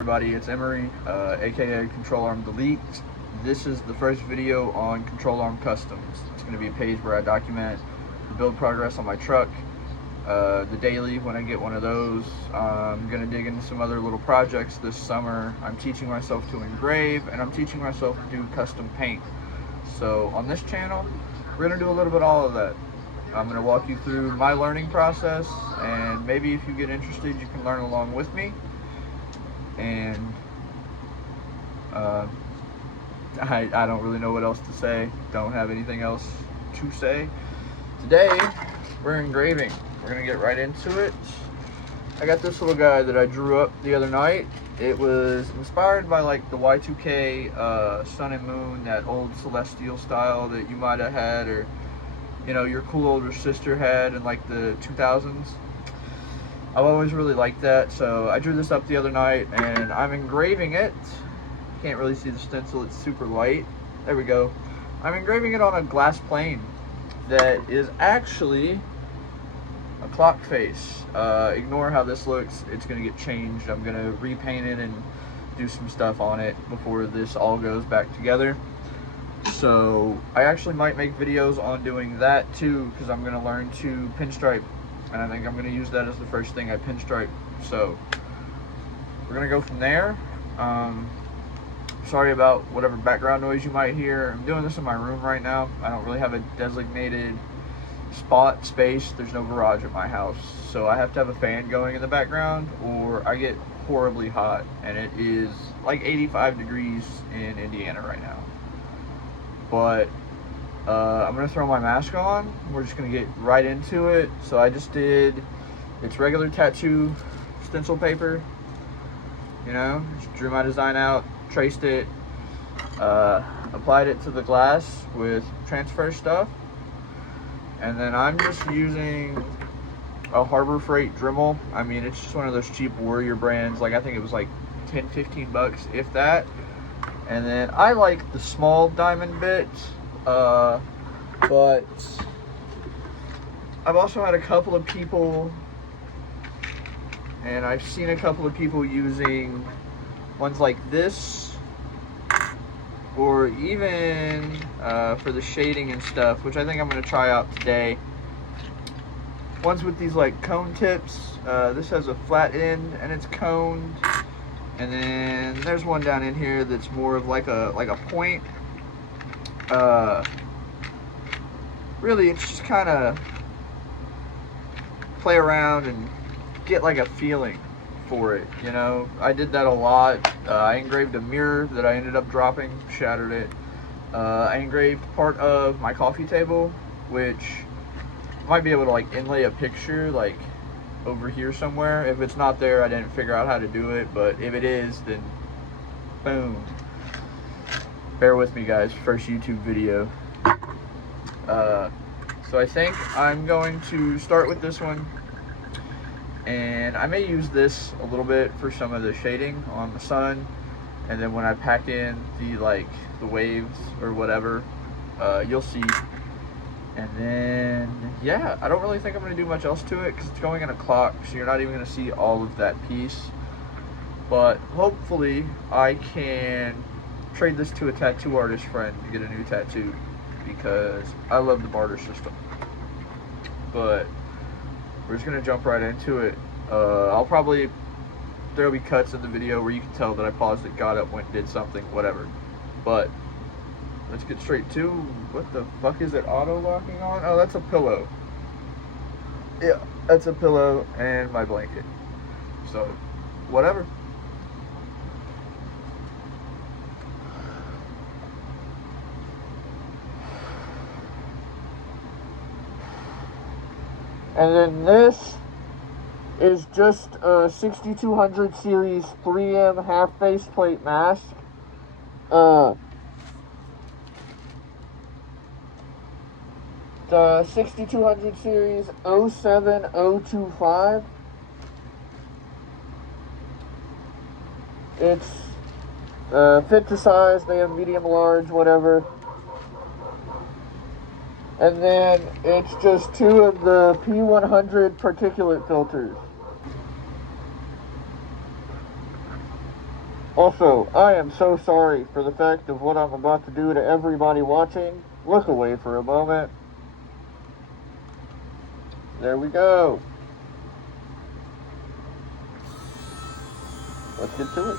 Everybody, it's Emery, aka Control Arm Delete. This is the first video on Control Arm Customs. It's going to be a page where I document the build progress on my truck, the daily when I get one of those. I'm going to dig into some other little projects this summer. I'm teaching myself to engrave, and I'm teaching myself to do custom paint. So on this channel, we're going to do a little bit of all of that. I'm going to walk you through my learning process, and maybe if you get interested, you can learn along with me. And I don't really know what else to say. Don't have anything else to say. Today, we're engraving. We're gonna get right into it. I got this little guy that I drew up the other night. It was inspired by like the Y2K sun and moon, that old celestial style that you might have had, or you know, your cool older sister had in like the 2000s. I've always really liked that, so I drew this up the other night and I'm engraving it. Can't really see the stencil, it's super light. There we go. I'm engraving it on a glass plane that is actually a clock face. Ignore how this looks, it's gonna get changed. I'm gonna repaint it and do some stuff on it before this all goes back together. So I actually might make videos on doing that too, because I'm gonna learn to pinstripe. And I think I'm going to use that as the first thing I pinstripe. So we're going to go from there. Sorry about whatever background noise you might hear. I'm doing this in my room right now. I don't really have a designated space. There's no garage at my house. So I have to have a fan going in the background or I get horribly hot. And it is like 85 degrees in Indiana right now. But I'm gonna throw my mask on. We're just gonna get right into it. So I just did, it's regular tattoo stencil paper, you know, just drew my design out, traced it, applied it to the glass with transfer stuff. And then I'm just using a Harbor Freight Dremel. I mean, it's just one of those cheap Warrior brands. Like, I think it was like 10-15 bucks, if that. And then I like the small diamond bits. But I've also had a couple of people, and I've seen a couple of people using ones like this, or even for the shading and stuff, which I think I'm going to try out today. Ones with these like cone tips. This has a flat end and it's coned, and then there's one down in here that's more of like a point. Really, it's just kind of play around and get like a feeling for it, you know. I did that a lot. I engraved a mirror that I ended up dropping, shattered it. I engraved part of my coffee table, which I might be able to like inlay a picture like over here somewhere. If it's not there, I didn't figure out how to do it, but if it is, then boom. Bear with me, guys, first YouTube video. So I think I'm going to start with this one, and I may use this a little bit for some of the shading on the sun, and then when I pack in the waves or whatever, you'll see. And then yeah, I don't really think I'm going to do much else to it because it's going in a clock, so you're not even going to see all of that piece. But hopefully I can trade this to a tattoo artist friend to get a new tattoo, because I love the barter system. But we're just gonna jump right into it. There'll be cuts in the video where you can tell that I paused it, got up, went, did something, whatever. But let's get straight to, what the fuck is it auto locking on? Oh, that's a pillow. Yeah, that's a pillow and my blanket. So, whatever. And then this is just a 6200 series 3M half face plate mask. The 6200 series 07025. It's fit to size. They have medium, large, whatever. And then it's just 2 of the P100 particulate filters. Also, I am so sorry for the fact of what I'm about to do to everybody watching. Look away for a moment. There we go. Let's get to it.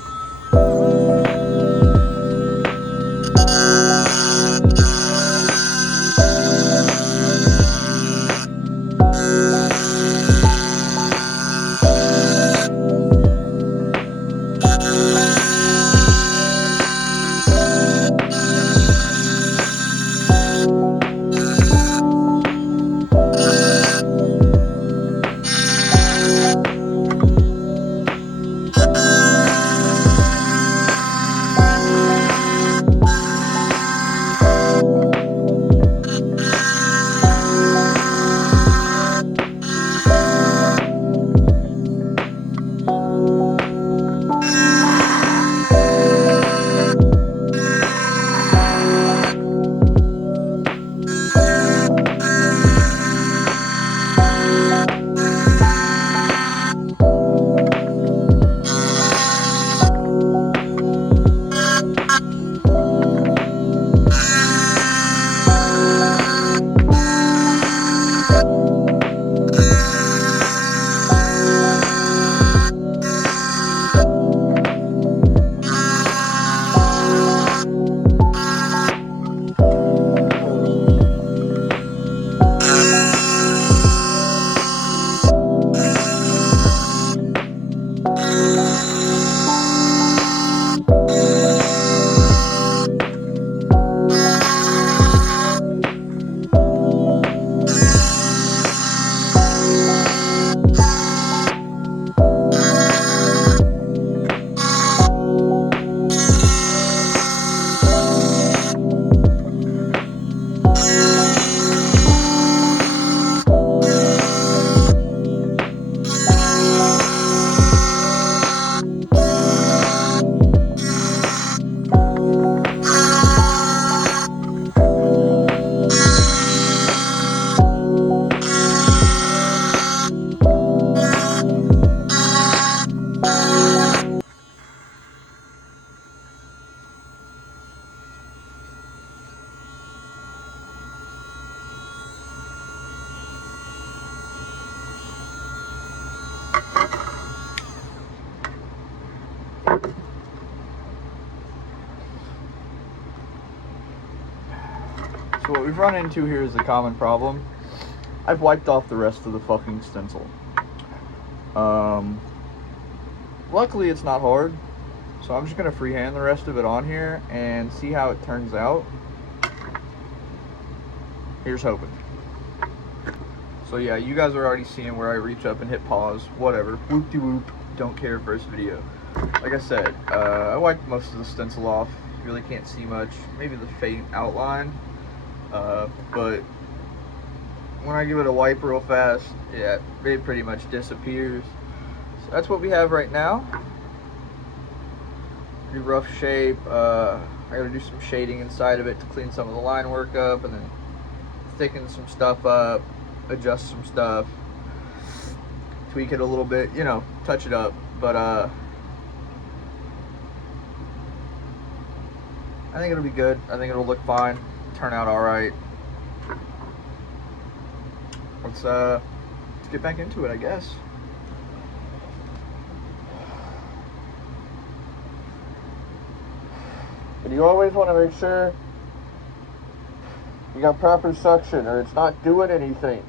So what we've run into here is a common problem. I've wiped off the rest of the fucking stencil. Luckily it's not hard, so I'm just gonna freehand the rest of it on here and see how it turns out. Here's hoping. So yeah, you guys are already seeing where I reach up and hit pause, whatever, whoop-de-whoop, don't care, first video. Like I said, I wiped most of the stencil off. You really can't see much, maybe the faint outline, but when I give it a wipe real fast, yeah, it pretty much disappears. So that's what we have right now. Pretty rough shape. I gotta do some shading inside of it to clean some of the line work up, and then thicken some stuff up, adjust some stuff, tweak it a little bit, you know, touch it up. But I think it'll be good. I think it'll look fine, turn out all right. Let's get back into it, I guess. But you always want to make sure you got proper suction or it's not doing anything.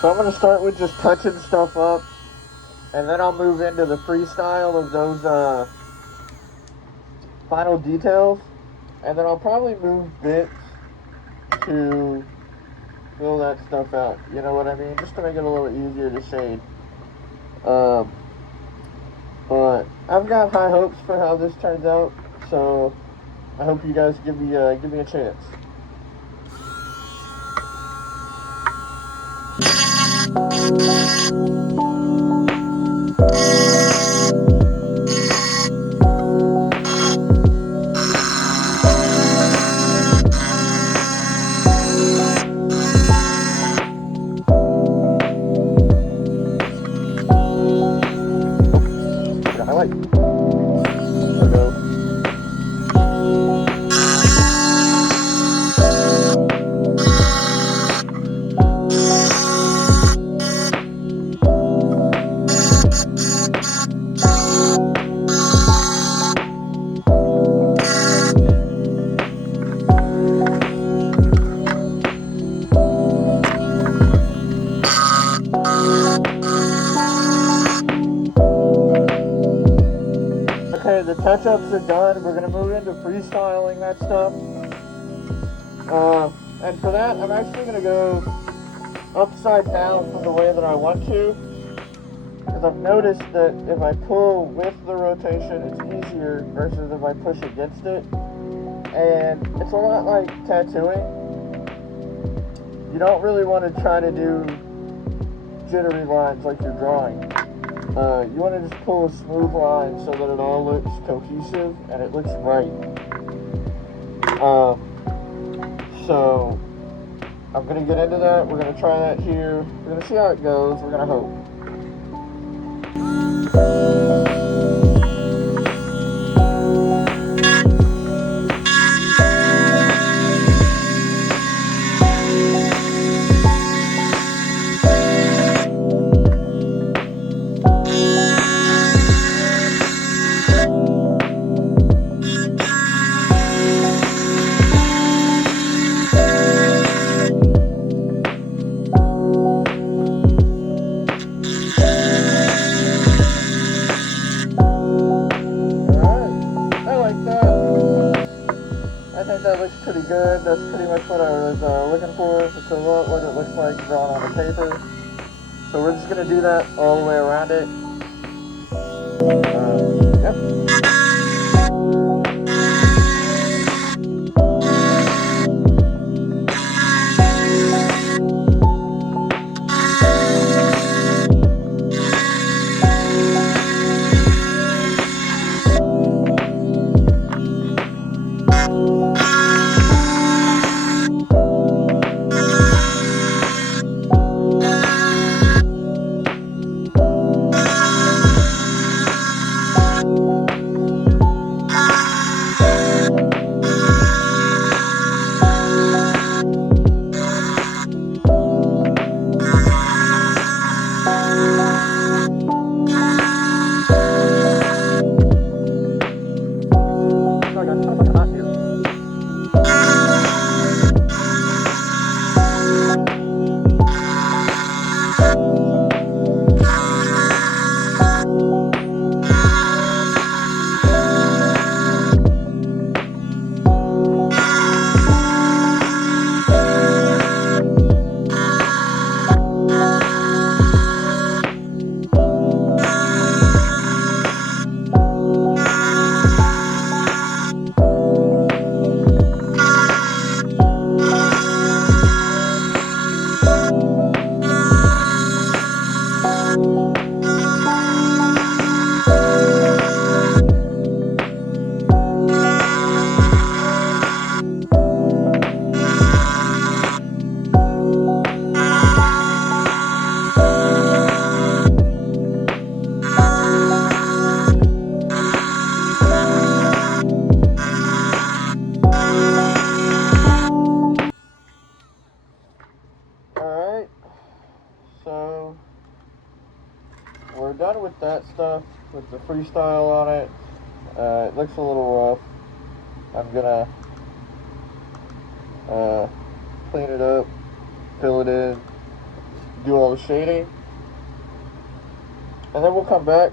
So I'm going to start with just touching stuff up, and then I'll move into the freestyle of those final details, and then I'll probably move bits to fill that stuff out, you know what I mean, just to make it a little easier to shade. But I've got high hopes for how this turns out, so I hope you guys give me a chance. the touch-ups are done. We're gonna move into freestyling that stuff. And for that, I'm actually gonna go upside down from the way that I want to, because I've noticed that if I pull with the rotation, it's easier versus if I push against it. And it's a lot like tattooing. You don't really want to try to do jittery lines like you're drawing. You want to just pull a smooth line so that it all looks cohesive and it looks right. So I'm going to get into that. We're going to try that here. We're going to see how it goes. We're going to hope. That looks pretty good. That's pretty much what I was looking for. It's a lot what it looks like drawn on the paper. So we're just going to do that all the way around it. Yep. So we're done with that stuff, with the freestyle on it. It looks a little rough. I'm gonna clean it up, fill it in, do all the shading, and then we'll come back.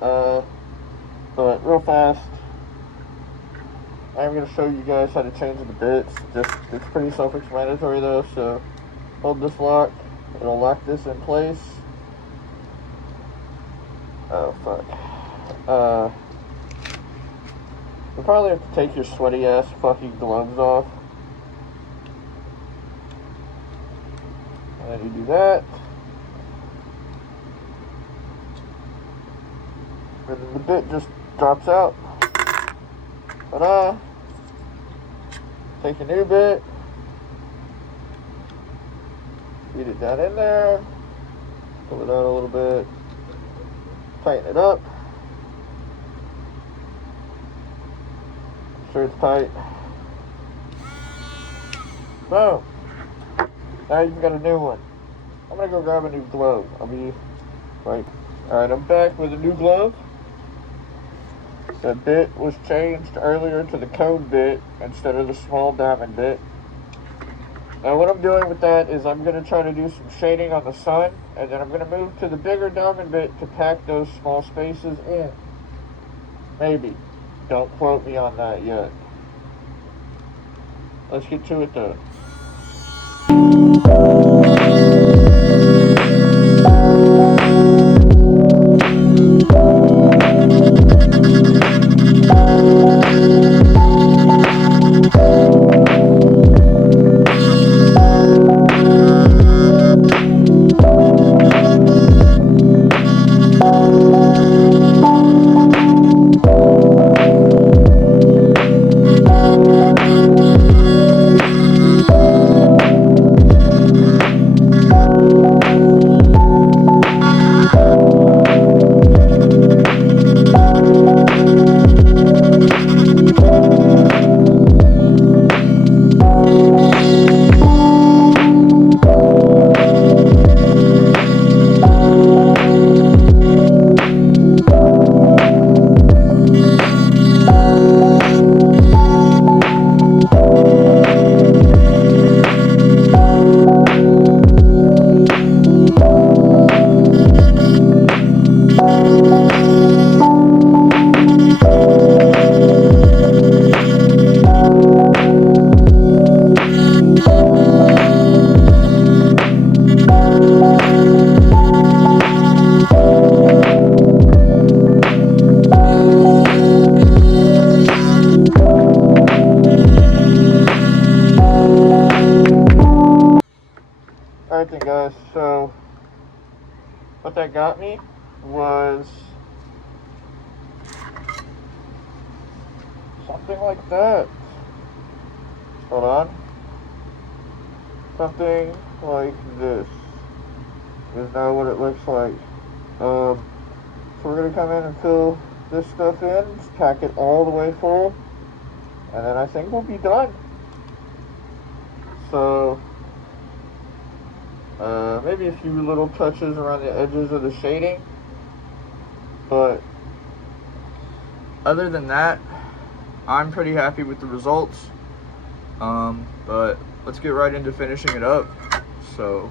But real fast, I'm going to show you guys how to change the bits. It's pretty self-explanatory though, so hold this lock, it'll lock this in place. Oh fuck. You'll probably have to take your sweaty ass fucking gloves off. And then you do that. And then the bit just drops out. Ta-da! Take a new bit. Feed it down in there. Pull it out a little bit. Tighten it up. Make sure it's tight. Boom. Now you've got a new one. I'm gonna go grab a new glove. I'll be right. Alright, I'm back with a new glove. The bit was changed earlier to the cone bit instead of the small diamond bit. Now what I'm doing with that is I'm going to try to do some shading on the sun, and then I'm going to move to the bigger diamond bit to pack those small spaces in. Maybe. Don't quote me on that yet. Let's get to it though. Alright then guys, so what that got me was something like that. Hold on. Something like this. You guys know what it looks like. So we're going to come in and fill this stuff in, pack it all the way full, and then I think we'll be done. So maybe a few little touches around the edges of the shading, but other than that, I'm pretty happy with the results. But let's get right into finishing it up. So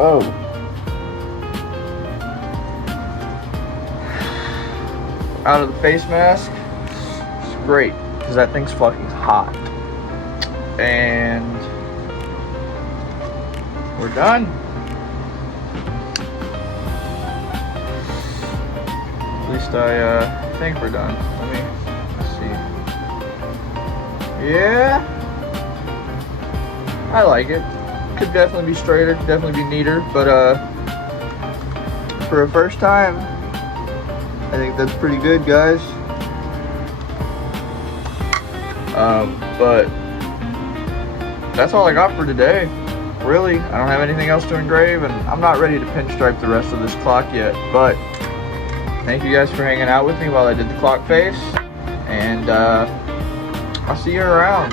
Oh, out of the face mask. It's great because that thing's fucking hot. And we're done. At least I think we're done. Let's see. Yeah, I like it. Could definitely be straighter, could definitely be neater, but for a first time, I think that's pretty good, guys. But that's all I got for today. Really, I don't have anything else to engrave, and I'm not ready to pinstripe the rest of this clock yet, but thank you guys for hanging out with me while I did the clock face, and I'll see you around.